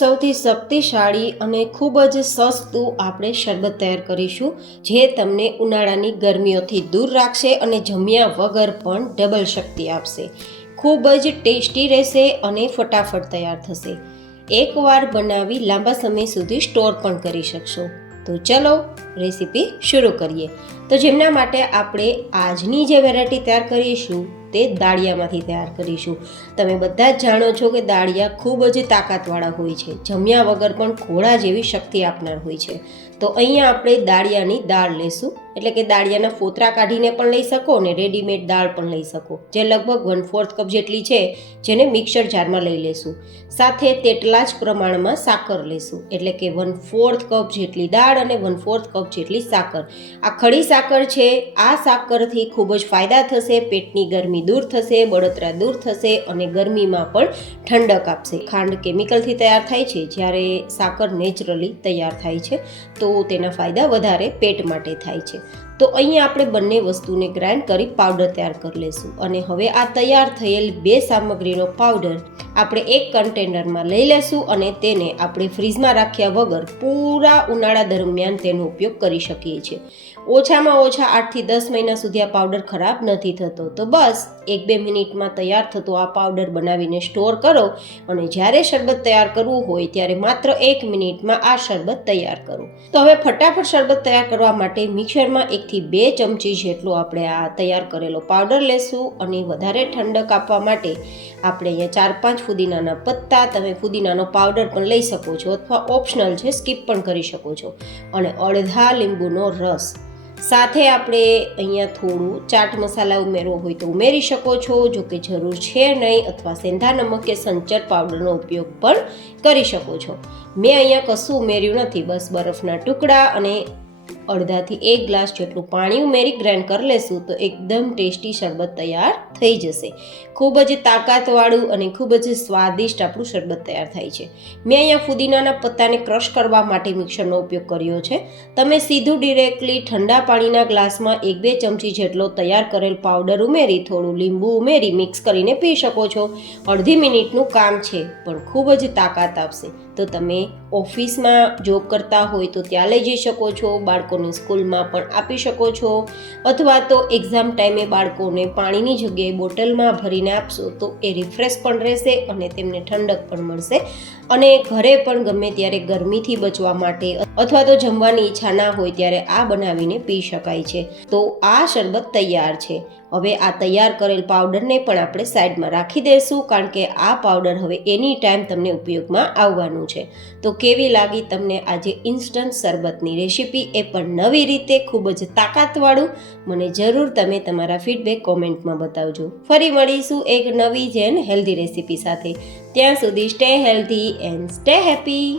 સૌથી શક્તિશાળી અને ખૂબ જ સસ્તું આપણે શરબત તૈયાર કરીશું, જે તમને ઉનાળાની ગરમીઓથી દૂર રાખશે અને જમ્યા વગર પણ ડબલ શક્તિ આપશે. ખૂબ જ ટેસ્ટી રહેશે અને ફટાફટ તૈયાર થશે. એકવાર બનાવી લાંબા સમય સુધી સ્ટોર પણ કરી શકશો. તો ચલો રેસીપી શરૂ કરીએ. તો જેમના માટે આપણે આજની જે વેરાયટી તૈયાર કરીશું તે દાળિયામાંથી તૈયાર કરીશું. તમે બધા જ જાણો છો કે દાળિયા ખૂબ જ તાકાતવાળા હોય છે, જમ્યા વગર પણ ઘોડા જેવી શક્તિ આપનાર હોય છે. તો અહીંયા આપણે દાળિયાની દાળ લેશું, એટલે કે દાળિયાના ફોતરા કાઢીને પણ લઈ શકો અને રેડીમેડ દાળ પણ લઈ શકો, જે લગભગ 1/4 કપ જેટલી છે, જેને મિક્સર જારમાં લઈ લેશું. સાથે તેટલા જ પ્રમાણમાં સાકર લેશું, એટલે કે 1/4 કપ જેટલી દાળ અને 1/4 કપ જેટલી સાકર. આ ખડી સાકર છે. આ સાકરથી ખૂબ જ ફાયદા થશે, પેટની ગરમી દૂર થશે, બળતરા દૂર થશે અને ગરમીમાં પણ ઠંડક આપશે. ખાંડ કેમિકલથી તૈયાર થાય છે, જ્યારે સાકર નેચરલી તૈયાર થાય છે, તો તેના ફાયદા વધારે પેટ માટે થાય છે. તો અહીંયા આપણે બંને વસ્તુને ગ્રાઇન્ડ કરી પાવડર તૈયાર કરી લઈશું. અને હવે આ તૈયાર થયેલ બે સામગ્રીનો પાવડર આપણે એક કન્ટેનરમાં લઈ લેશું અને તેને આપણે ફ્રીઝમાં રાખ્યા વગર પૂરા ઉનાળા દરમિયાન તેનો ઉપયોગ કરી શકીએ છીએ. ઓછામાં ઓછા 8 થી 10 મહિના સુધી આ પાવડર ખરાબ નથી થતો. તો બસ 1-2 મિનિટમાં તૈયાર થતો આ પાવડર બનાવીને સ્ટોર કરો અને જ્યારે શરબત તૈયાર કરવું હોય ત્યારે માત્ર 1 મિનિટમાં આ શરબત તૈયાર કરો. તો હવે ફટાફટ શરબત તૈયાર કરવા માટે મિક્સરમાં 1 થી 2 ચમચી જેટલો આપણે આ તૈયાર કરેલો પાવડર લેશું અને વધારે ઠંડક આપવા માટે આપણે અહીંયા 4-5 ફુદીનાના પત્તા, તમે ફુદીનાનો પાવડર પણ લઈ શકો છો અથવા ઓપ્શનલ છે, સ્કીપ પણ કરી શકો છો, અને અડધા લીંબુનો રસ. સાથે આપણે અહીંયા થોડું ચાટ મસાલા ઉમેરવો હોય તો ઉમેરી શકો છો, જો કે જરૂર છે નહીં, અથવા સેંધા નમક કે સંચર પાવડરનો ઉપયોગ પણ કરી શકો છો. મેં અહીંયા કશું ઉમેર્યું નથી, બસ બરફના ટુકડા અને અડધાથી 1 ગ્લાસ જેટલું પાણી ઉમેરી ગ્રાઇન્ડ કરી લેશું તો એકદમ ટેસ્ટી શરબત તૈયાર થઈ જશે. ખૂબ જ તાકાતવાળું અને ખૂબ જ સ્વાદિષ્ટ આપણું શરબત તૈયાર થાય છે. મેં અહીંયા ફુદીનાના પત્તાને ક્રશ કરવા માટે મિક્સરનો ઉપયોગ કર્યો છે. તમે સીધું ડિરેક્ટલી ઠંડા પાણીના ગ્લાસમાં 1-2 ચમચી જેટલો તૈયાર કરેલ પાવડર ઉમેરી થોડું લીંબુ ઉમેરી મિક્સ કરીને પી શકો છો. અડધી મિનિટનું કામ છે, પણ ખૂબ જ તાકાત આપશે. તો તમે ઓફિસમાં જોબ કરતા હોય તો ત્યાં લઈ જઈ શકો છો, બાળકોને સ્કૂલમાં પણ આપી શકો છો, અથવા તો એક્ઝામ ટાઈમે બાળકોને પાણીની જગ્યાએ બોટલમાં ભરીને આપશો તો એ રિફ્રેશ પણ રહેશે અને તેમને ઠંડક પણ મળશે. અને ઘરે પણ ગમે ત્યારે ગરમીથી બચવા માટે અથવા તો જમવાની ઈચ્છા ના હોય ત્યારે આ બનાવીને પી શકાય છે. તો આ શરબત તૈયાર છે. હવે આ તૈયાર કરેલ પાવડરને પણ આપણે સાઈડમાં રાખી દઈશું, કારણ કે આ પાવડર હવે એની ટાઈમ તમને ઉપયોગમાં આવવાનું છે. તો કેવી લાગી તમને આજે ઇન્સ્ટન્ટ શરબતની રેસીપી, એ પણ નવી રીતે, ખૂબ જ તાકાતવાળું? મને જરૂર તમે તમારા ફીડબેક કોમેન્ટમાં બતાવજો. ફરી મળીશું એક નવી જ એન્ડ હેલ્ધી રેસીપી સાથે. ત્યાં સુધી stay healthy and stay happy.